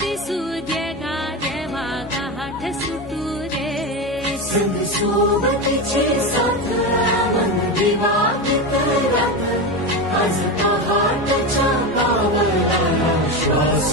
दिसू दे देवा गाठ सुटू रे संग सोबतीची साथ मन दिवाळीत रात आज पहाटच्या पावला श्वास